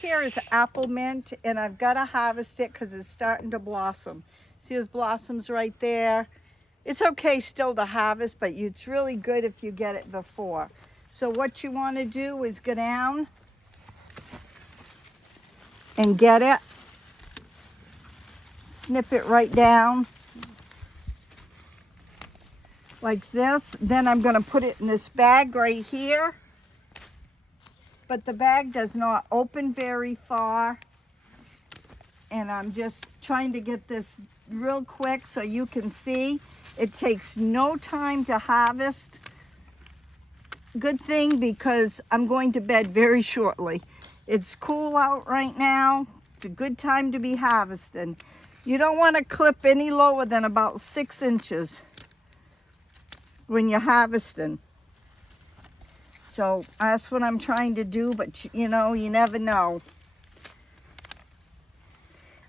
Here is apple mint, and I've got to harvest it because it's starting to blossom. See those blossoms right there? It's okay still to harvest, but it's really good if you get it before. So what you want to do is go down and get it. Snip it right down like this. Then I'm going to put it in this bag right here. But the bag does not open very far. And I'm just trying to get this real quick so you can see. It takes no time to harvest. Good thing because I'm going to bed very shortly. It's cool out right now. It's a good time to be harvesting. You don't want to clip any lower than about 6 inches when you're harvesting. So that's what I'm trying to do, but you know, you never know.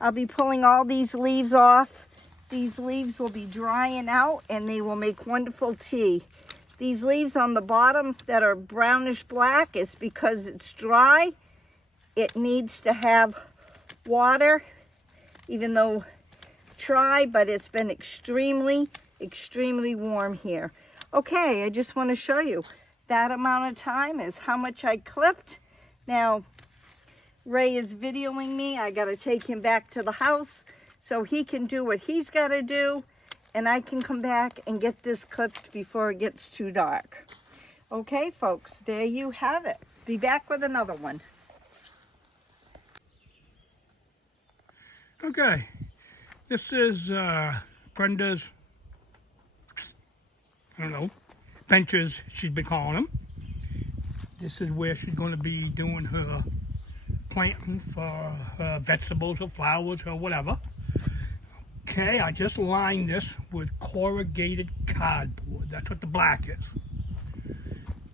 I'll be pulling all these leaves off. These leaves will be drying out and they will make wonderful tea. These leaves on the bottom that are brownish black is because it's dry. It needs to have water, even though dry, but it's been extremely warm here. Okay, I just want to show you. That amount of time is how much I clipped. Now, Ray is videoing me. I got to take him back to the house so he can do what he's got to do, and I can come back and get this clipped before it gets too dark. Okay, folks, there you have it. Be back with another one. Okay, this is Brenda's, I don't know, benches she's been calling them. This is where she's going to be doing her planting for her vegetables or flowers or whatever. Okay, I just lined this with corrugated cardboard. That's what the black is.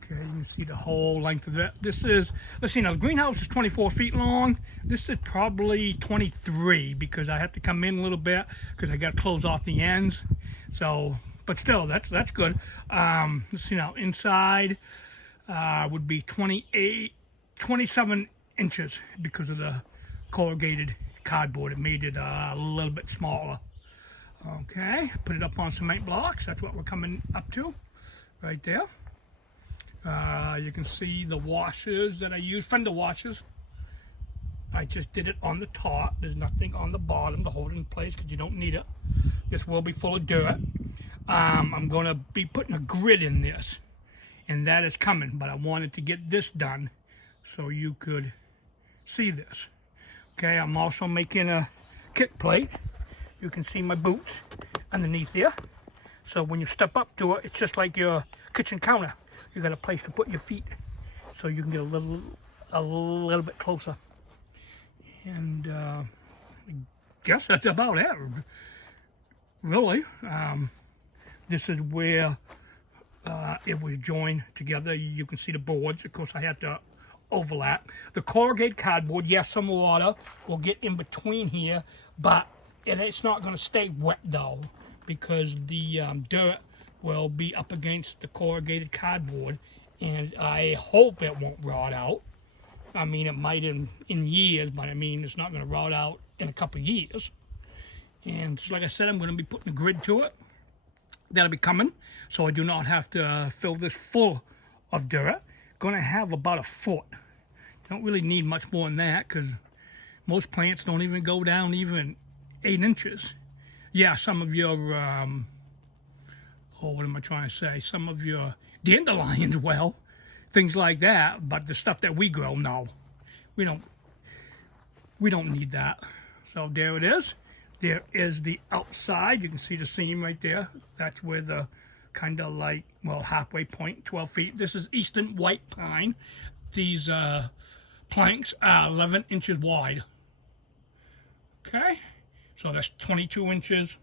Okay, you can see the whole length of it. This is, let's see now, the greenhouse is 24 feet long. This is probably 23 because I have to come in a little bit because I got to close off the ends. So, but still, that's good. Let's see now, inside would be 27 inches because of the corrugated cardboard. It made it a little bit smaller. Okay, put it up on cement blocks. That's what we're coming up to right there. You can see the washers that I use, fender washers. I just did it on the top. There's nothing on the bottom to hold it in place because you don't need it. This will be full of dirt. I'm going to be putting a grid in this, and that is coming, but I wanted to get this done so you could see this. Okay, I'm also making a kick plate. You can see my boots underneath there. So when you step up to it, it's just like your kitchen counter. You got a place to put your feet so you can get a little bit closer. And I guess that's about it, really. This is where it was joined together. You can see the boards. Of course, I had to overlap. The corrugated cardboard, yes, some water will get in between here, but it's not going to stay wet, though, because the dirt will be up against the corrugated cardboard, and I hope it won't rot out. I mean, it might in years, but I mean, it's not going to rot out in a couple of years. And just like I said, I'm going to be putting a grid to it. That'll be coming, so I do not have to fill this full of dirt. Going to have about a foot. Don't really need much more than that because most plants don't even go down even 8 inches. Yeah, some of your, what am I trying to say? Some of your dandelions, well, things like that. But the stuff that we grow, no, we don't need that. So there it is. There is the outside. You can see the seam right there. That's where the kind of like, well, halfway point, 12 feet. This is eastern white pine. These planks are 11 inches wide. Okay, so that's 22 inches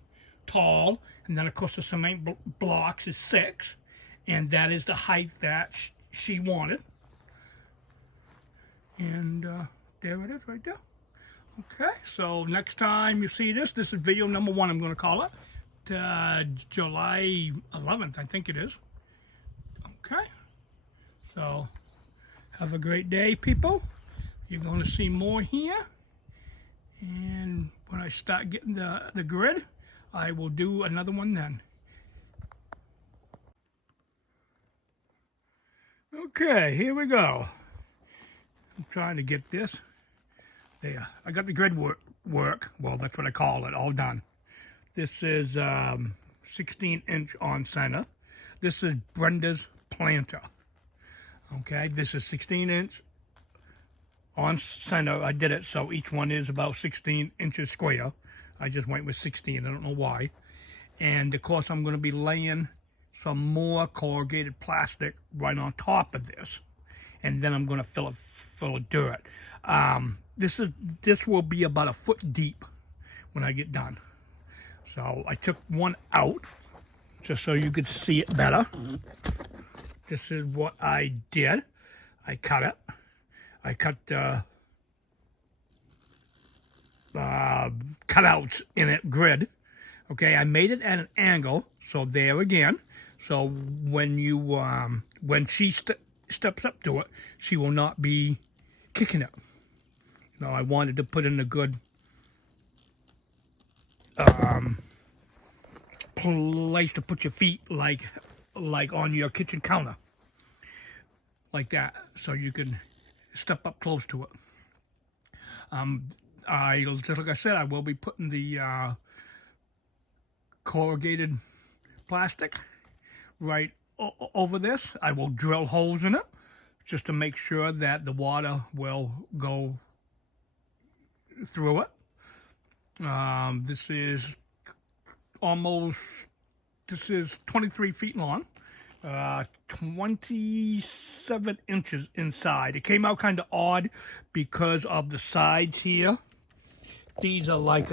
tall. And then, of course, the cement blocks is 6. And that is the height that she wanted. And there it is right there. Okay, so next time you see this is video number 1, I'm going to call it. July 11th, I think it is. Okay, so have a great day, people. you're going to see more here. And when I start getting the grid, I will do another one then. Okay, here we go. I'm trying to get this. There, I got the grid work. Well, that's what I call it, all done. This is 16-inch on center. This is Brenda's planter. Okay, this is 16-inch on center. I did it so each one is about 16 inches square. I just went with 16, I don't know why. And of course I'm going to be laying some more corrugated plastic right on top of this. And then I'm going to fill it full of dirt. This will be about a foot deep when I get done. So I took one out just so you could see it better. This is what I did. I cut it. I cut cutouts in it, grid. Okay, I made it at an angle, so there again. So when you when she steps up to it, she will not be kicking it. Now I wanted to put in a good place to put your feet, like on your kitchen counter, like that, so you can step up close to it. Just like I said, I will be putting the corrugated plastic right over this. I will drill holes in it just to make sure that the water will go through it. This is 23 feet long, 27 inches inside. It came out kind of odd because of the sides here. These are like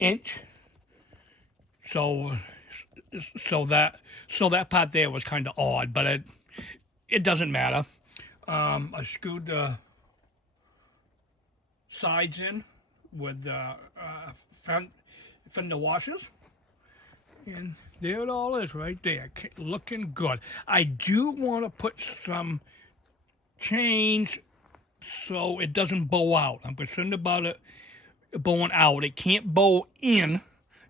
inch. So that part there was kind of odd, but it doesn't matter. I screwed the sides in with fender washers, and there it all is right there, looking good. I do want to put some chains so it doesn't bow out. I'm concerned about it bowing out. It can't bow in.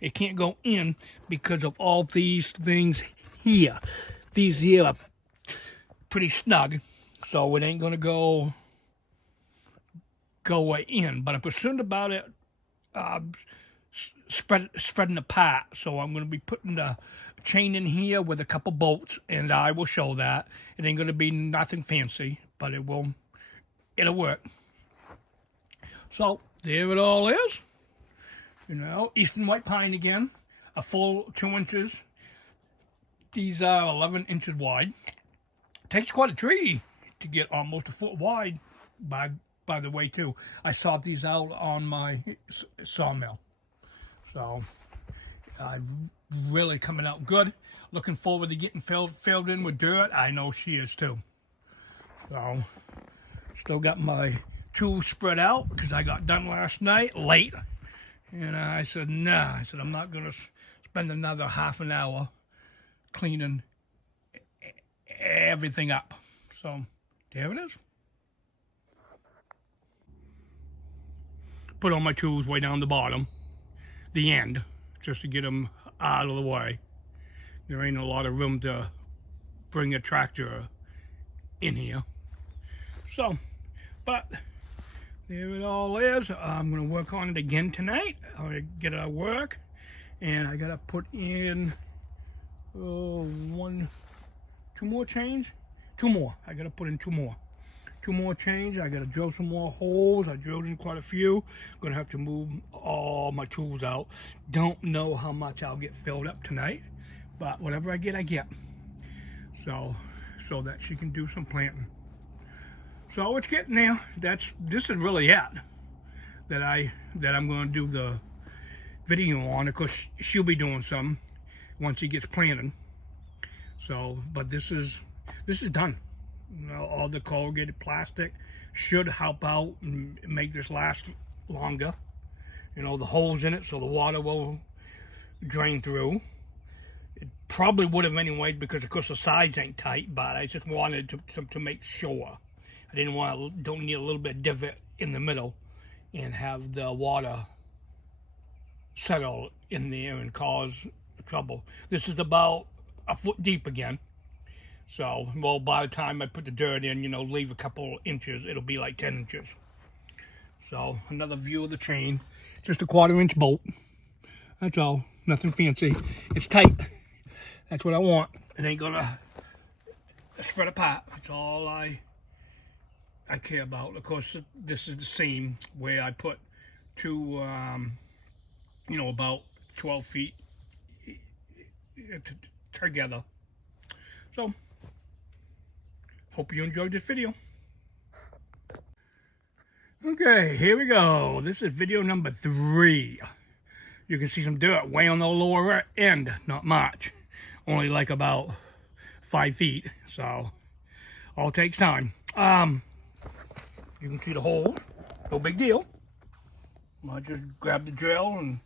It can't go in because of all these things here. These here are pretty snug, so it ain't gonna go in. But I'm concerned about it spreading apart. So I'm gonna be putting the chain in here with a couple bolts, and I will show that. It ain't gonna be nothing fancy, but it'll work. So there it all is. You know, Eastern White Pine again, a full 2 inches. These are 11 inches wide. Takes quite a tree to get almost a foot wide, by the way, too. I saw these out on my sawmill. So, really coming out good. Looking forward to getting filled in with dirt. I know she is, too. So, still got my tools spread out because I got done last night, late. And I said, nah. I said, I'm not going to spend another half an hour cleaning everything up. So, there it is. Put all my tools way down the bottom, the end, just to get them out of the way. There ain't a lot of room to bring a tractor in here. So, but there it all is. I'm going to work on it again tonight. I'm going to get it at work. And I got to put in 2 more chains. 2 more. I got to put in 2 more. 2 more chains. I got to drill some more holes. I drilled in quite a few. I'm going to have to move all my tools out. Don't know how much I'll get filled up tonight. But whatever I get, I get. So that she can do some planting. So it's getting there. This is really it that I'm going to do the video on. Of course, she'll be doing some once she gets planted. So, but this is done. You know, all the corrugated plastic should help out and make this last longer. You know, the holes in it so the water will drain through. It probably would have anyway, because of course the sides ain't tight, but I just wanted to make sure. I don't need a little bit of divot in the middle and have the water settle in there and cause trouble. This is about a foot deep again. So, well, by the time I put the dirt in, leave a couple inches, it'll be like 10 inches. So, another view of the chain. Just a 1/4-inch bolt. That's all. Nothing fancy. It's tight. That's what I want. It ain't gonna spread apart. That's all I care about. Of course, this is the seam where I put two, about 12 feet together. So, hope you enjoyed this video. Okay, here we go. This is video number 3. You can see some dirt way on the lower end, not much. Only like about 5 feet, so all takes time. You can see the holes, no big deal. I just grab the drill, and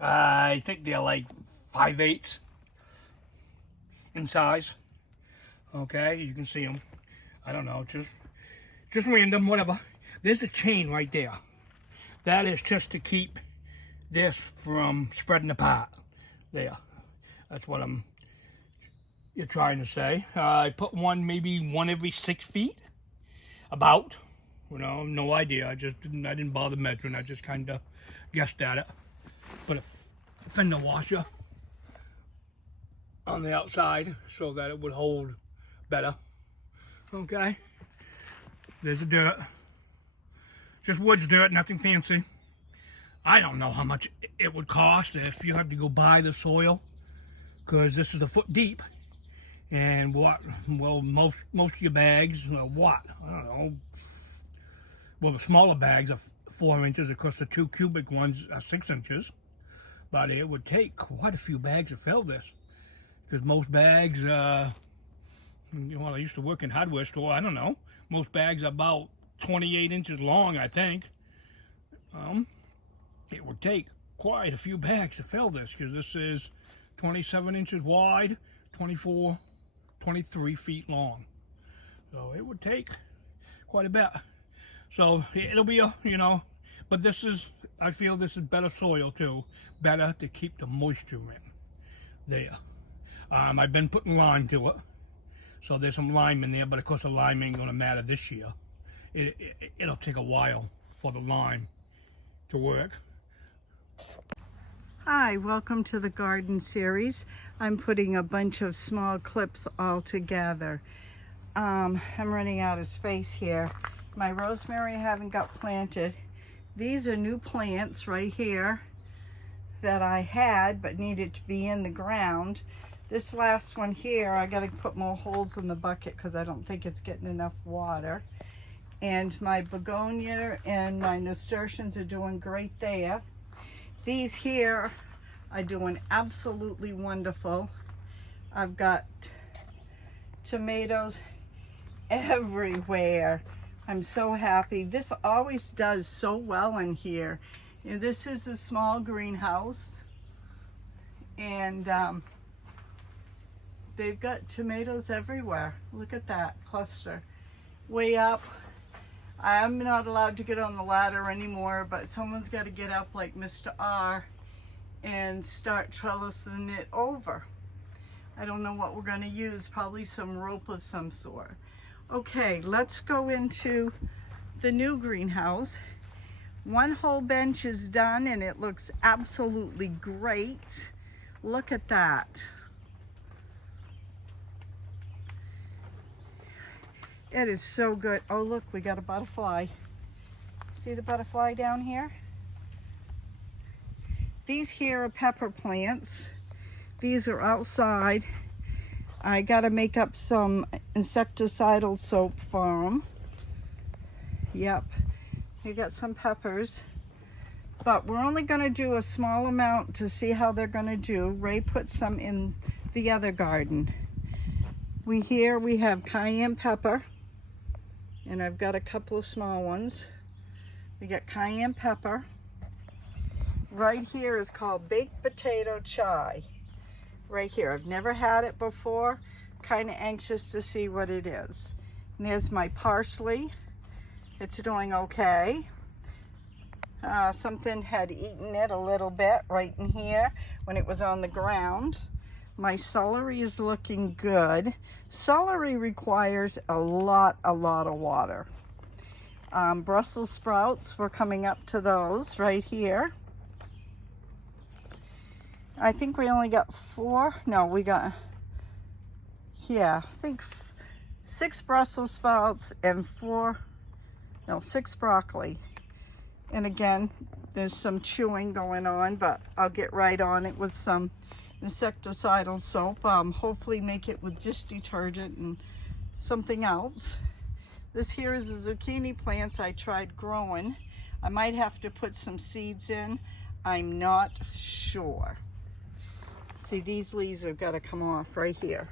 I think they're like 5/8 in size. Okay, you can see them. I don't know, just random, whatever. There's the chain right there. That is just to keep this from spreading apart. There. That's what you're trying to say. I put maybe one every 6 feet. About. No idea. I didn't bother measuring. I just kind of guessed at it. Put a fender washer on the outside so that it would hold better. Okay. There's the dirt. Just woods dirt, nothing fancy. I don't know how much it would cost if you have to go buy the soil, because this is a foot deep. And most of your bags are what? I don't know. Well, the smaller bags are 4 inches. Of course, the 2 cubic ones are 6 inches. But it would take quite a few bags to fill this, because most bags, I used to work in hardware store. I don't know. Most bags are about 28 inches long, I think. It would take quite a few bags to fill this, because this is 27 inches wide, 23 feet long. So it would take quite a bit. So it'll be but I feel this is better soil too. Better to keep the moisture in. There. I've been putting lime to it. So there's some lime in there, but of course the lime ain't gonna matter this year. It'll take a while for the lime to work. Hi, welcome to the garden series. I'm putting a bunch of small clips all together. I'm running out of space here. My rosemary I haven't got planted. These are new plants right here that I had but needed to be in the ground. This last one here, I got to put more holes in the bucket because I don't think it's getting enough water. And my begonia and my nasturtiums are doing great there. These here are doing absolutely wonderful. I've got tomatoes everywhere. I'm so happy. This always does so well in here. This is a small greenhouse, and they've got tomatoes everywhere. Look at that cluster. Way up. I'm not allowed to get on the ladder anymore, but someone's got to get up like Mr. R and start trellising it over. I don't know what we're going to use, probably some rope of some sort. Okay, let's go into the new greenhouse. One whole bench is done and it looks absolutely great. Look at that. It is so good. Oh, look, we got a butterfly. See the butterfly down here? These here are pepper plants. These are outside. I got to make up some insecticidal soap for them. Yep, we got some peppers. But we're only going to do a small amount to see how they're going to do. Ray put some in the other garden. We have cayenne pepper. And I've got a couple of small ones. We got cayenne pepper. Right here is called baked potato chai. right here. I've never had it before. Kind of anxious to see what it is. And there's my parsley. It's doing okay. Something had eaten it a little bit right in here when it was on the ground. My celery is looking good. Celery requires a lot of water. Brussels sprouts, we're coming up to those right here. I think we only got 4. No, we got, yeah, I think 6 Brussels sprouts and 6 broccoli. And again, there's some chewing going on, but I'll get right on it with some insecticidal soap. Hopefully make it with just detergent and something else. This here is the zucchini plants I tried growing. I might have to put some seeds in. I'm not sure. See, these leaves have got to come off right here.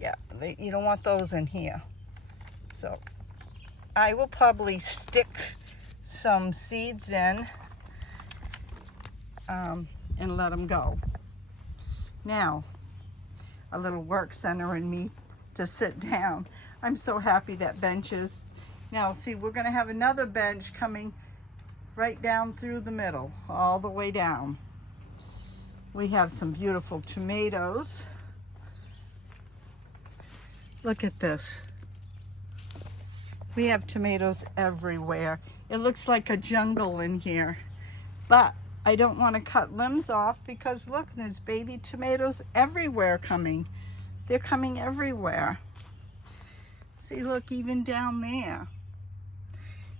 Yeah, you don't want those in here. So I will probably stick some seeds in and let them go. Now, a little work center in me to sit down. I'm so happy that bench is. Now, see, we're going to have another bench coming right down through the middle, all the way down. We have some beautiful tomatoes. Look at this. We have tomatoes everywhere. It looks like a jungle in here. But I don't want to cut limbs off because look, there's baby tomatoes everywhere coming. They're coming everywhere. See, look, even down there.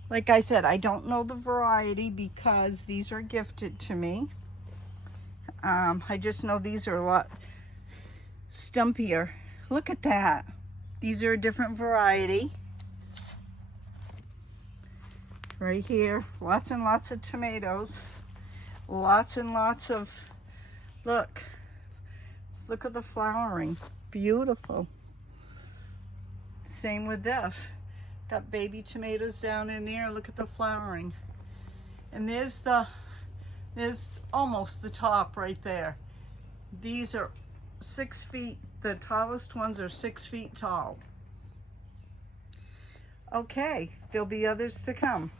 Like I said, I don't know the variety because these are gifted to me. I just know these are a lot stumpier. Look at that. These are a different variety. Right here, lots and lots of tomatoes. Lots and lots of, look at the flowering. Beautiful. Same with this. Got baby tomatoes down in there. Look at the flowering. And there's almost the top right there. These are 6 feet. The tallest ones are 6 feet tall. Okay, there'll be others to come.